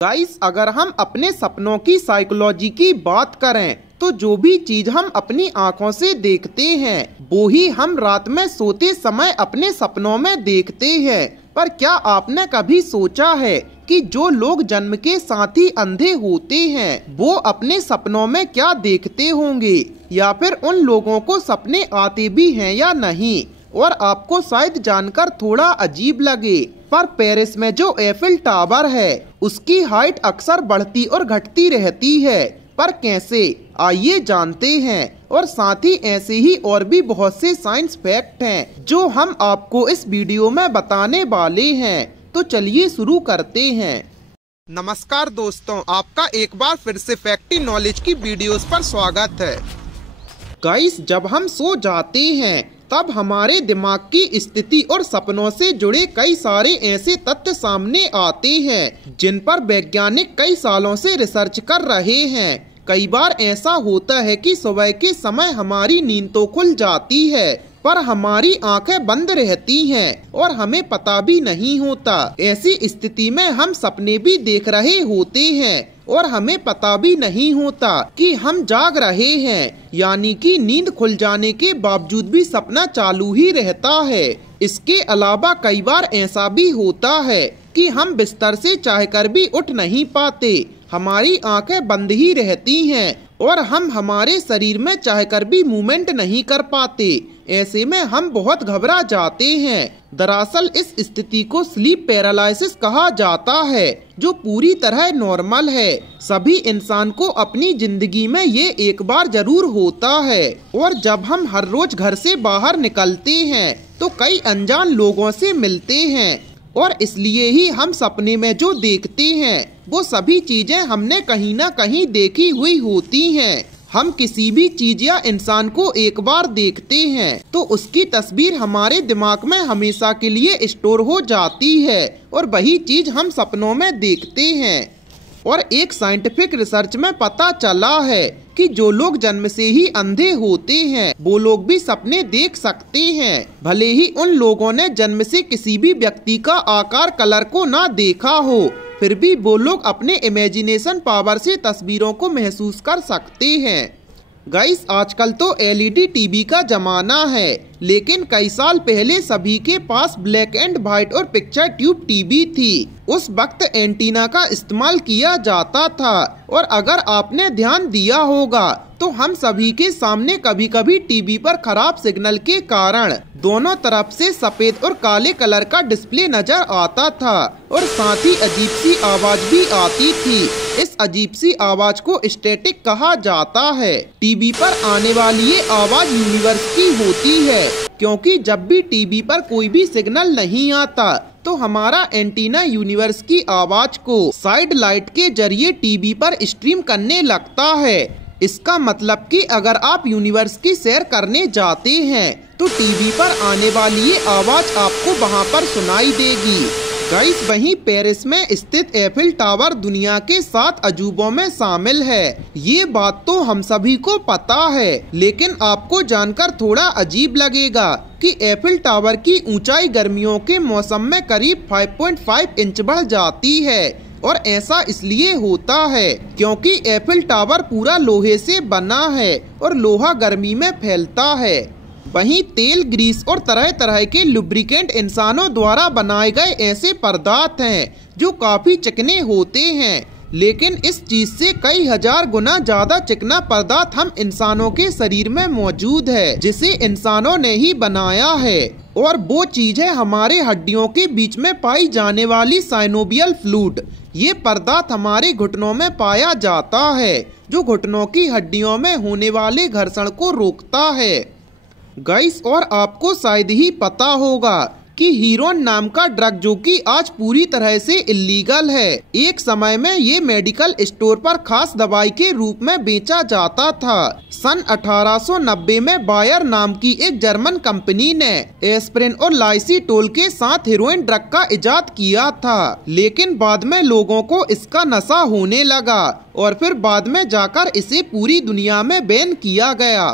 Guys, अगर हम अपने सपनों की साइकोलॉजी की बात करें तो जो भी चीज हम अपनी आंखों से देखते हैं वो ही हम रात में सोते समय अपने सपनों में देखते हैं। पर क्या आपने कभी सोचा है कि जो लोग जन्म के साथ ही अंधे होते हैं वो अपने सपनों में क्या देखते होंगे, या फिर उन लोगों को सपने आते भी हैं या नहीं। और आपको शायद जानकर थोड़ा अजीब लगे, पर पेरिस में जो एफिल टावर है उसकी हाइट अक्सर बढ़ती और घटती रहती है। पर कैसे, आइए जानते हैं। और साथ ही ऐसे ही और भी बहुत से साइंस फैक्ट हैं जो हम आपको इस वीडियो में बताने वाले हैं। तो चलिए शुरू करते हैं। नमस्कार दोस्तों, आपका एक बार फिर से फैक्टी नॉलेज की वीडियोस पर स्वागत है। गाइस, जब हम सो जाते हैं तब हमारे दिमाग की स्थिति और सपनों से जुड़े कई सारे ऐसे तथ्य सामने आते हैं जिन पर वैज्ञानिक कई सालों से रिसर्च कर रहे हैं। कई बार ऐसा होता है कि सुबह के समय हमारी नींद तो खुल जाती है पर हमारी आंखें बंद रहती हैं और हमें पता भी नहीं होता। ऐसी स्थिति में हम सपने भी देख रहे होते हैं और हमें पता भी नहीं होता कि हम जाग रहे हैं, यानी कि नींद खुल जाने के बावजूद भी सपना चालू ही रहता है। इसके अलावा कई बार ऐसा भी होता है कि हम बिस्तर से चाहकर भी उठ नहीं पाते, हमारी आंखें बंद ही रहती हैं और हम हमारे शरीर में चाहकर भी मूवमेंट नहीं कर पाते। ऐसे में हम बहुत घबरा जाते हैं। दरअसल इस स्थिति को स्लीप पैरालिसिस कहा जाता है, जो पूरी तरह नॉर्मल है। सभी इंसान को अपनी जिंदगी में ये एक बार जरूर होता है। और जब हम हर रोज घर से बाहर निकलते हैं तो कई अनजान लोगों से मिलते हैं और इसलिए ही हम सपने में जो देखते हैं वो सभी चीजें हमने कहीं ना कहीं देखी हुई होती हैं। हम किसी भी चीज या इंसान को एक बार देखते हैं तो उसकी तस्वीर हमारे दिमाग में हमेशा के लिए स्टोर हो जाती है और वही चीज हम सपनों में देखते हैं। और एक साइंटिफिक रिसर्च में पता चला है कि जो लोग जन्म से ही अंधे होते हैं वो लोग भी सपने देख सकते हैं, भले ही उन लोगों ने जन्म से किसी भी व्यक्ति का आकार कलर को ना देखा हो, फिर भी वो लोग अपने इमेजिनेशन पावर से तस्वीरों को महसूस कर सकते हैं। गाइस, आजकल तो एलईडी टीवी का जमाना है, लेकिन कई साल पहले सभी के पास ब्लैक एंड व्हाइट और पिक्चर ट्यूब टीवी थी। उस वक्त एंटीना का इस्तेमाल किया जाता था और अगर आपने ध्यान दिया होगा तो हम सभी के सामने कभी कभी टीवी पर खराब सिग्नल के कारण दोनों तरफ से सफेद और काले कलर का डिस्प्ले नजर आता था और साथ ही अजीब सी आवाज भी आती थी। इस अजीब सी आवाज को स्टैटिक कहा जाता है। टीवी पर आने वाली ये आवाज यूनिवर्स की होती है, क्योंकि जब भी टीवी पर कोई भी सिग्नल नहीं आता तो हमारा एंटीना यूनिवर्स की आवाज को साइड लाइट के जरिए टीवी पर स्ट्रीम करने लगता है। इसका मतलब कि अगर आप यूनिवर्स की सैर करने जाते हैं तो टीवी पर आने वाली ये आवाज आपको वहां पर सुनाई देगी। गाइस, वहीं पेरिस में स्थित एफिल टावर दुनिया के 7 अजूबों में शामिल है। ये बात तो हम सभी को पता है, लेकिन आपको जानकर थोड़ा अजीब लगेगा कि एफिल टावर की ऊंचाई गर्मियों के मौसम में करीब 5.5 इंच बढ़ जाती है। और ऐसा इसलिए होता है क्योंकि एफिल टावर पूरा लोहे से बना है और लोहा गर्मी में फैलता है। वहीं तेल, ग्रीस और तरह तरह के लुब्रिकेंट इंसानों द्वारा बनाए गए ऐसे पदार्थ हैं जो काफी चिकने होते हैं, लेकिन इस चीज से कई हजार गुना ज्यादा चिकना पदार्थ हम इंसानों के शरीर में मौजूद है, जिसे इंसानों ने ही बनाया है। और वो चीज है हमारे हड्डियों के बीच में पाई जाने वाली साइनोवियल फ्लूइड। ये पदार्थ हमारे घुटनों में पाया जाता है, जो घुटनों की हड्डियों में होने वाले घर्षण को रोकता है। गाइस, और आपको शायद ही पता होगा कि हीरोइन नाम का ड्रग जो कि आज पूरी तरह से इल्लीगल है, एक समय में ये मेडिकल स्टोर पर खास दवाई के रूप में बेचा जाता था। सन 1890 में बायर नाम की एक जर्मन कंपनी ने एस्प्रिन और लाइसिटोल के साथ हीरोइन ड्रग का इजाद किया था, लेकिन बाद में लोगों को इसका नशा होने लगा और फिर बाद में जाकर इसे पूरी दुनिया में बैन किया गया।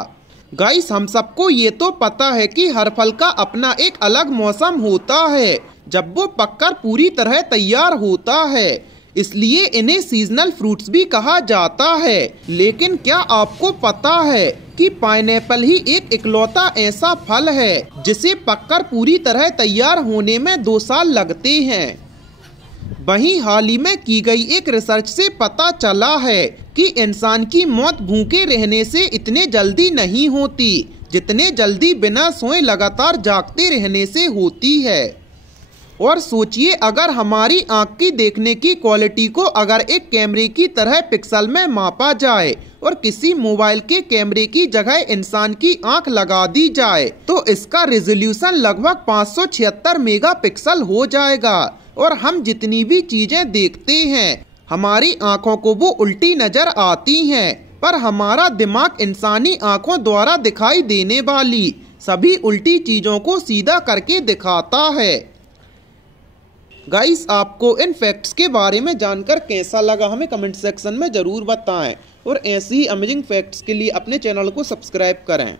गाइस, हम सबको ये तो पता है कि हर फल का अपना एक अलग मौसम होता है जब वो पककर पूरी तरह तैयार होता है। इसलिए इन्हें सीजनल फ्रूट्स भी कहा जाता है। लेकिन क्या आपको पता है कि पाइनएप्पल ही एक इकलौता ऐसा फल है जिसे पककर पूरी तरह तैयार होने में 2 साल लगते हैं। वहीं हाल ही में की गई एक रिसर्च से पता चला है कि इंसान की मौत भूखे रहने से इतने जल्दी नहीं होती जितने जल्दी बिना सोए लगातार जागते रहने से होती है। और सोचिए, अगर हमारी आंख की देखने की क्वालिटी को अगर एक कैमरे की तरह पिक्सल में मापा जाए और किसी मोबाइल के कैमरे की जगह इंसान की आंख लगा दी जाए तो इसका रिजोल्यूशन लगभग 576 मेगापिक्सल हो जाएगा। और हम जितनी भी चीजें देखते हैं हमारी आंखों को वो उल्टी नजर आती हैं, पर हमारा दिमाग इंसानी आंखों द्वारा दिखाई देने वाली सभी उल्टी चीजों को सीधा करके दिखाता है। गाइस, आपको इन फैक्ट्स के बारे में जानकर कैसा लगा हमें कमेंट सेक्शन में जरूर बताएं और ऐसी ही अमेजिंग फैक्ट्स के लिए अपने चैनल को सब्सक्राइब करें।